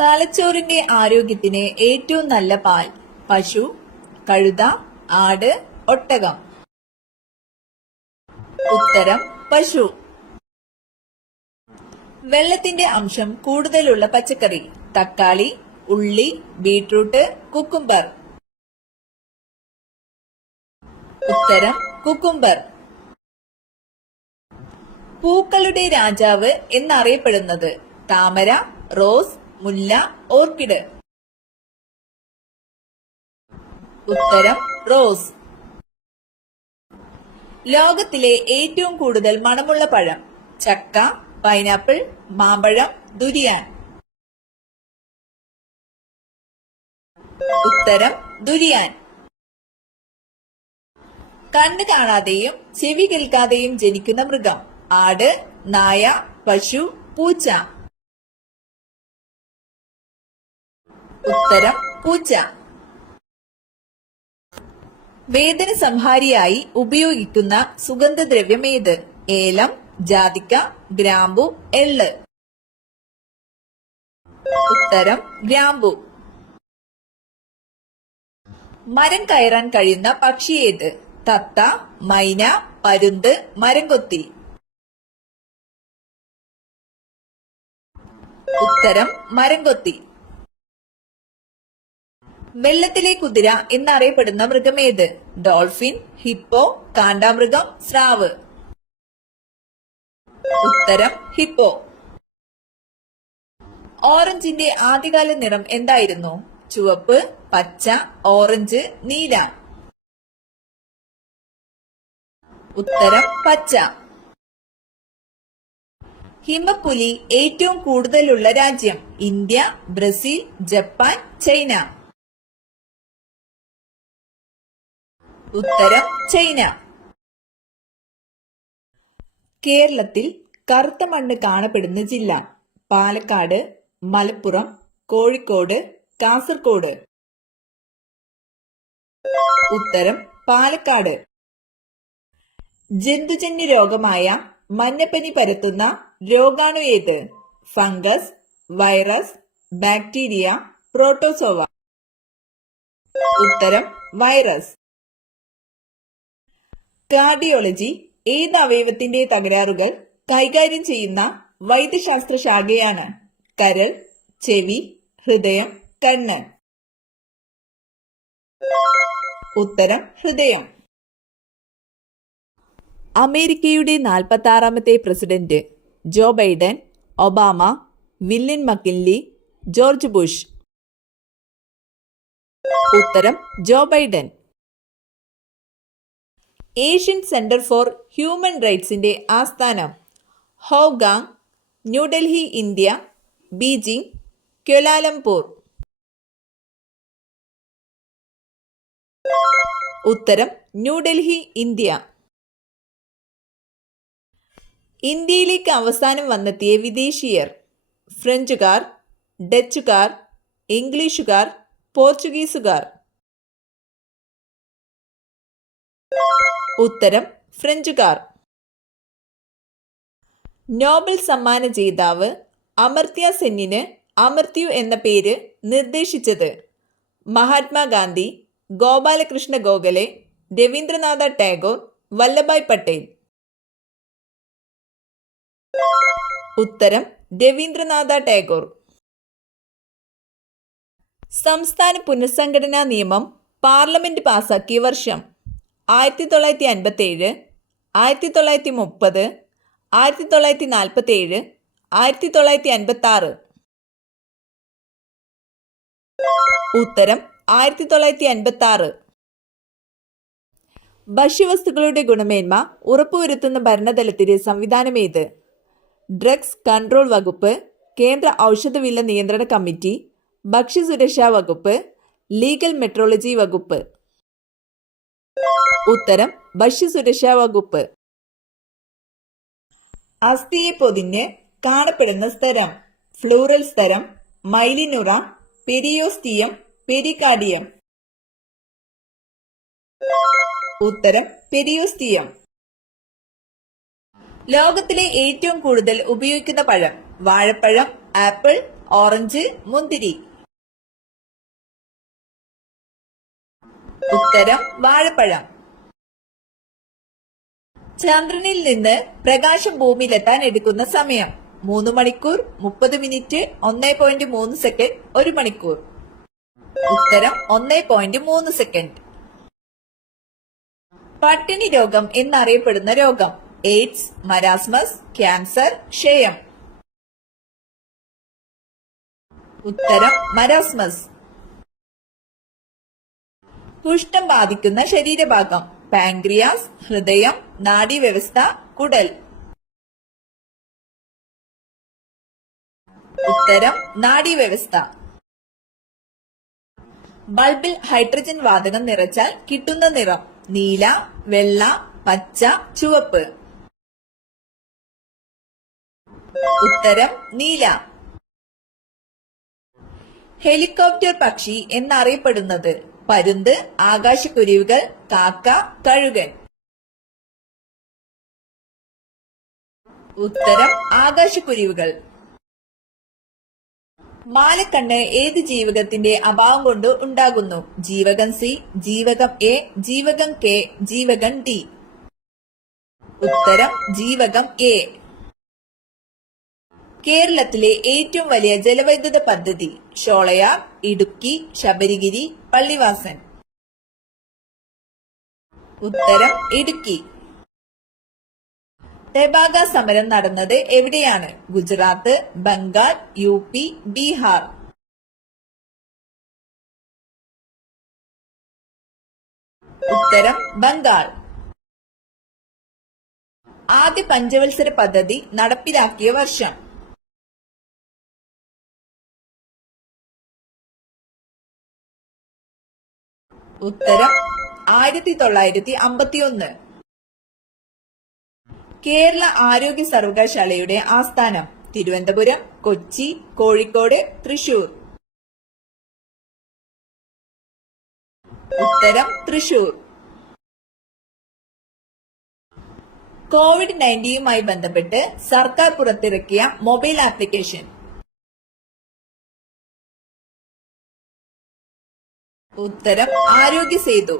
തലച്ചോറിന്റെ ആരോഗ്യത്തിന് ഏറ്റവും നല്ല പാൽ? പശു, കഴുത, ആട്, ഒട്ടകം. ഉത്തരം പശു. വെള്ളത്തിന്റെ അംശം കൂടുതലുള്ള പച്ചക്കറി? തക്കാളി, ഉള്ളി, ബീട്രൂട്ട്, കുക്കുംബർ. ഉത്തരം കുക്കുംബർ. പൂക്കളുടെ രാജാവ് എന്നറിയപ്പെടുന്നത്? താമര, റോസ്, മുല്ല, ഓർക്കിഡ്. ഉത്തരം റോസ്. ലോകത്തിലെ ഏറ്റവും കൂടുതൽ മണമുള്ള പഴം? ചക്ക, പൈനാപ്പിൾ, മാമ്പഴം, ദുരിയാൻ. ഉത്തരം ദുരിയാൻ. കണ്ണ് കാണാതെയും ചെവി കേൾക്കാതെയും ജനിക്കുന്ന മൃഗം? ആട്, നായ, പശു, പൂച്ച. ഉത്തരം പൂച്ച. വേദന സംഹാരിയായി ഉപയോഗിക്കുന്ന സുഗന്ധദ്രവ്യം ഏത്? ഏലം, ജാതിക്ക, ഗ്രാമ്പു, എള്ള്. ഉത്തരം ഗ്രാമ്പു. മരം കയറാൻ കഴിയുന്ന പക്ഷി ഏത്? തത്ത, മൈന, പരുന്ത്, മരംകൊത്തി. ഉത്തരം മരംകൊത്തി. വെള്ളത്തിലെ കുതിര എന്നറിയപ്പെടുന്ന മൃഗമേത്? ഡോൾഫിൻ, ഹിപ്പോ, കാണ്ടാമൃഗം, സ്രാവ്. ഉത്തരം ഹിപ്പോ. ഓറഞ്ചിന്റെ ആദ്യകാല നിറം എന്തായിരുന്നു? ചുവപ്പ്, പച്ച, ഓറഞ്ച്, നീല. ഉത്തരം പച്ച. ഹിമപ്പുലി ഏറ്റവും കൂടുതലുള്ള രാജ്യം? India, Brazil, Japan, China. ഉത്തരം ചൈന. കേരളത്തിൽ കറുത്ത മണ്ണ് കാണപ്പെടുന്ന ജില്ല? പാലക്കാട്, മലപ്പുറം, കോഴിക്കോട്, കാസർഗോഡ്. ഉത്തരം പാലക്കാട്. ജന്തുജന്യ രോഗമായ മഞ്ഞപ്പനി പരത്തുന്ന രോഗാണു ഏത്? Fungus, virus, bacteria, protozoa. ഉത്തരം വൈറസ്. കാർഡിയോളജി ഏത് അവയവത്തിന്റെ തകരാറുകൾ കൈകാര്യം ചെയ്യുന്ന വൈദ്യശാസ്ത്ര ശാഖയാണ്? കരൾ, ചെവി, ഹൃദയം, കണ്ണ്. ഉത്തരം ഹൃദയം. അമേരിക്കയുടെ 46ാമത്തെ president? Joe Biden, Obama, William McKinley, George Bush. ഉത്തരം Joe Biden. Asian Centre for Human റൈറ്റ്സിന്റെ ആസ്ഥാനം? Hong Kong, New Delhi, India, Beijing, Kuala Lumpur. ഉത്തരം ന്യൂഡൽഹി, ഇന്ത്യ. ഇന്ത്യയിലേക്ക് അവസാനം വന്നെത്തിയ വിദേശീയർ? ഫ്രഞ്ചുകാർ, ഡച്ചുകാർ, ഇംഗ്ലീഷുകാർ, പോർച്ചുഗീസുകാർ. ഉത്തരം ഫ്രഞ്ചുകാർ. നോബൽ സമ്മാന ജേതാവ് അമർത്യ സെന്നിന് അമർത്യു എന്ന പേര് നിർദ്ദേശിച്ചത്? മഹാത്മാഗാന്ധി, ഗോപാലകൃഷ്ണ ഗോഖലെ, രവീന്ദ്രനാഥ ടാഗോർ, വല്ലഭായ് പട്ടേൽ. ഉത്തരം രവീന്ദ്രനാഥ ടാഗോർ. സംസ്ഥാന പുനഃസംഘടനാ നിയമം പാർലമെന്റ് പാസാക്കിയ വർഷം? 1957, 1930, 1947, 1956. ഉത്തരം 1956. ഭക്ഷ്യവസ്തുക്കളുടെ ഗുണമേന്മ ഉറപ്പുവരുത്തുന്ന ഭരണതലത്തിലെ സംവിധാനമേത്? ഡ്രഗ്സ് കൺട്രോൾ വകുപ്പ്, കേന്ദ്ര ഔഷധവില നിയന്ത്രണ കമ്മിറ്റി, ഭക്ഷ്യസുരക്ഷാ വകുപ്പ്, ലീഗൽ മെട്രോളജി വകുപ്പ്. ഉത്തരം ഭക്ഷ്യസുരക്ഷാ വകുപ്പ്. അസ്ഥിയെ പൊതിഞ്ഞ് കാണപ്പെടുന്ന സ്തരം? Plural സ്തരം, മൈലിനുറ, periosteum, pericardium. ഉത്തരം പെരിയോസ്റ്റിയം. ലോകത്തിലെ ഏറ്റവും കൂടുതൽ ഉപയോഗിക്കുന്ന പഴം? വാഴപ്പഴം, ആപ്പിൾ, ഓറഞ്ച്, മുന്തിരി. ഉത്തരം വാഴപ്പഴം. ചന്ദ്രനിൽ നിന്ന് പ്രകാശം ഭൂമിയിലെത്താൻ എടുക്കുന്ന സമയം 3 മണിക്കൂർ 30 മിനിറ്റ് 1.3 സെക്കൻഡ് 1 മണിക്കൂർ. ഉത്തരം 1.3 സെക്കൻഡ്. പട്ടിണി രോഗം എന്നറിയപ്പെടുന്ന രോഗം: എയ്ഡ്സ്, മരാസ്മസ്, ക്യാൻസർ, ക്ഷയം. ഉത്തരം മരാസ്മസ്. കുഷ്ഠം ബാധിക്കുന്ന ശരീരഭാഗം: പാൻക്രിയാസ്, ഹൃദയം, നാഡീവ്യവസ്ഥ, കുടൽ. ഉത്തരം നാഡീവ്യവസ്ഥ. ബൾബിൽ ഹൈഡ്രജൻ വാതകം നിറച്ചാൽ കിട്ടുന്ന നിറം: നീല, വെള്ള, പച്ച, ചുവപ്പ്. ഉത്തരം നീല. ഹെലികോപ്റ്റർ പക്ഷി എന്നറിയപ്പെടുന്നത്: പരുന്ത്, ആകാശക്കുരുവികൾ, കാക്ക, കഴുകൻ. ഉത്തരം ആകാശക്കുരുവികൾ. മാലക്കണ്ണ് ഏത് ജീവകത്തിന്റെ അഭാവം കൊണ്ട് ഉണ്ടാകുന്നു? ജീവകം സി, ജീവകം എ, ജീവകം കെ, ജീവകം ഡി. ഉത്തരം ജീവകം എ. കേരളത്തിലെ ഏറ്റവും വലിയ ജലവൈദ്യുത പദ്ധതി: ഷോളയാർ, ഇടുക്കി, ശബരിഗിരി, പള്ളിവാസൻ. ഉത്തരം ഇടുക്കി. തെബാഗ സമരം നടന്നത് എവിടെയാണ്? ഗുജറാത്ത്, ബംഗാൾ, UP, ബീഹാർ. ഉത്തരം ബംഗാൾ. ആദ്യ പഞ്ചവത്സര പദ്ധതി നടപ്പിലാക്കിയ വർഷം: 1951. കേരള ആരോഗ്യ സർവകലാശാലയുടെ ആസ്ഥാനം: തിരുവനന്തപുരം, കൊച്ചി, കോഴിക്കോട്, തൃശൂർ. ഉത്തരം തൃശൂർ. COVID-19യുമായി ബന്ധപ്പെട്ട് സർക്കാർ പുറത്തിറക്കിയ മൊബൈൽ ആപ്ലിക്കേഷൻ: ഉത്തരം ആരോഗ്യ സേതു.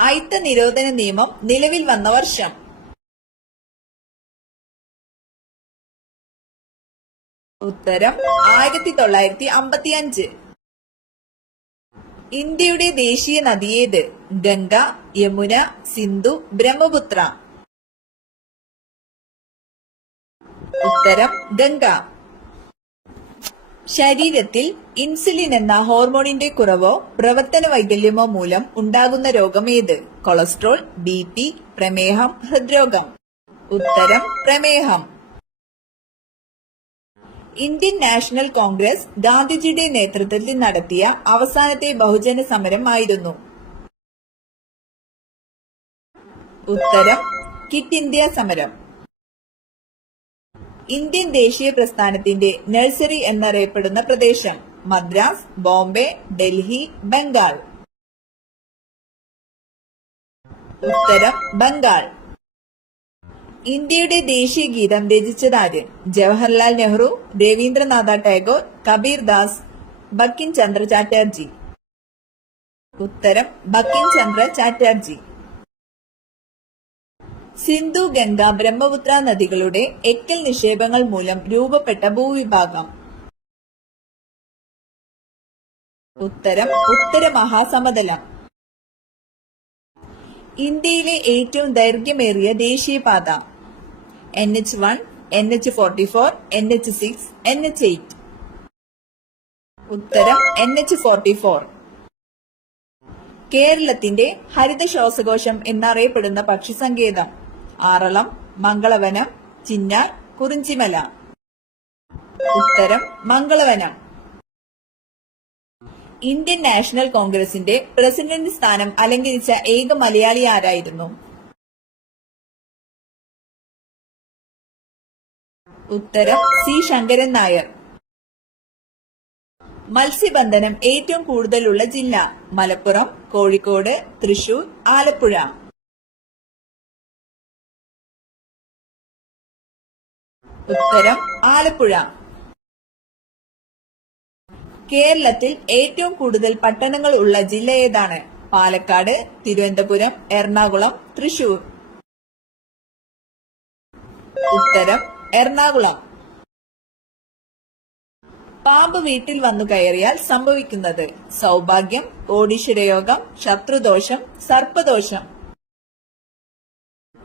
അയിത്ത നിരോധന നിയമം നിലവിൽ വന്ന വർഷം: ഉത്തരം 1955. ഇന്ത്യയുടെ ദേശീയ നദി ഏത്? ഗംഗ, യമുന, സിന്ധു, ബ്രഹ്മപുത്ര. ഉത്തരം ഗംഗ. ശരീരത്തിൽ ഇൻസുലിൻ എന്ന ഹോർമോണിന്റെ കുറവോ പ്രവർത്തന വൈകല്യമോ മൂലം ഉണ്ടാകുന്ന രോഗം ഏത്? കൊളസ്ട്രോൾ, BP, പ്രമേഹം, ഹൃദ്രോഗം. ഉത്തരം പ്രമേഹം. ഇന്ത്യൻ നാഷണൽ കോൺഗ്രസ് ഗാന്ധിജിയുടെ നേതൃത്വത്തിൽ നടത്തിയ അവസാനത്തെ ബഹുജന സമരം ആയിരുന്നു? ഉത്തരം ക്വിറ്റ് ഇന്ത്യ സമരം. ഇന്ത്യൻ ദേശീയ പ്രസ്ഥാനത്തിന്റെ നഴ്സറി എന്നറിയപ്പെടുന്ന പ്രദേശം: മദ്രാസ്, ബോംബെ, ഡൽഹി, ബംഗാൾ. ഉത്തരം ബംഗാൾ. ഇന്ത്യയുടെ ദേശീയ ഗീതം രചിച്ചതാര്? ജവഹർലാൽ നെഹ്റു, രവീന്ദ്രനാഥ ടാഗോർ, കബീർ ദാസ്, ബങ്കിം ചന്ദ്ര ചാറ്റർജി. ഉത്തരം ബങ്കിം ചന്ദ്ര ചാറ്റർജി. സിന്ധു, ഗംഗ, ബ്രഹ്മപുത്ര നദികളുടെ എക്കൽ നിക്ഷേപങ്ങൾ മൂലം രൂപപ്പെട്ട ഭൂവിഭാഗം: ഉത്തരം ഉത്തര മഹാസമതലം. ഇന്ത്യയിലെ ഏറ്റവും ദൈർഘ്യമേറിയ ദേശീയപാത: NH1, NH44, NH6, NH8. ഉത്തരം NH44. കേരളത്തിന്റെ ഹരിത ശ്വാസകോശം എന്നറിയപ്പെടുന്ന പക്ഷി സങ്കേതം: ആറളം, മംഗളവനം, ചിന്നാർ, കുറിഞ്ചിമല. ഉത്തരം മംഗളവനം. ഇന്ത്യൻ നാഷണൽ കോൺഗ്രസിന്റെ പ്രസിഡന്റ് സ്ഥാനം അലങ്കരിച്ച ഏക മലയാളി ആരായിരുന്നു? ഉത്തരം C. ശങ്കരൻ നായർ. മത്സ്യബന്ധനം ഏറ്റവും കൂടുതലുള്ള ജില്ല: മലപ്പുറം, കോഴിക്കോട്, തൃശൂർ, ആലപ്പുഴ. ഉത്തരം ആലപ്പുഴ. കേരളത്തിൽ ഏറ്റവും കൂടുതൽ പട്ടണങ്ങൾ ഉള്ള ജില്ല ഏതാണ്? പാലക്കാട്, തിരുവനന്തപുരം, എറണാകുളം, തൃശൂർ. ഉത്തരം എറണാകുളം. പാമ്പ് വീട്ടിൽ വന്നു കയറിയാൽ സംഭവിക്കുന്നത്? സൗഭാഗ്യം, കോടീശ്വരയോഗം, ശത്രുദോഷം, സർപ്പദോഷം.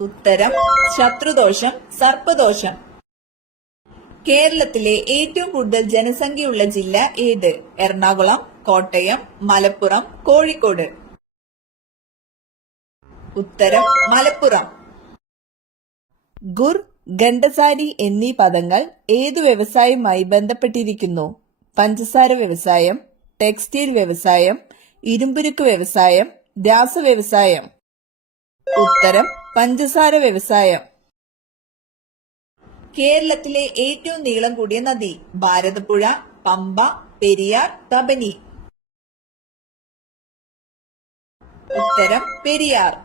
ഉത്തരം ശത്രുദോഷം, സർപ്പദോഷം. കേരളത്തിലെ ഏറ്റവും കൂടുതൽ ജനസംഖ്യയുള്ള ജില്ല ഏത്? എറണാകുളം, കോട്ടയം, മലപ്പുറം, കോഴിക്കോട്. ഉത്തരം മലപ്പുറം. ഗുർ, ഖണ്ഡസാരി എന്നീ പദങ്ങൾ ഏതു വ്യവസായവുമായി ബന്ധപ്പെട്ടിരിക്കുന്നു? പഞ്ചസാര വ്യവസായം, ടെക്സ്റ്റൈൽ വ്യവസായം, ഇരുമ്പുരുക്ക് വ്യവസായം, രാസവ്യവസായം. ഉത്തരം പഞ്ചസാര വ്യവസായം. കേരളത്തിലെ ഏറ്റവും നീളം കൂടിയ നദി? ഭാരതപ്പുഴ, പമ്പ, പെരിയാർ, കബനി. ഉത്തരം പെരിയാർ.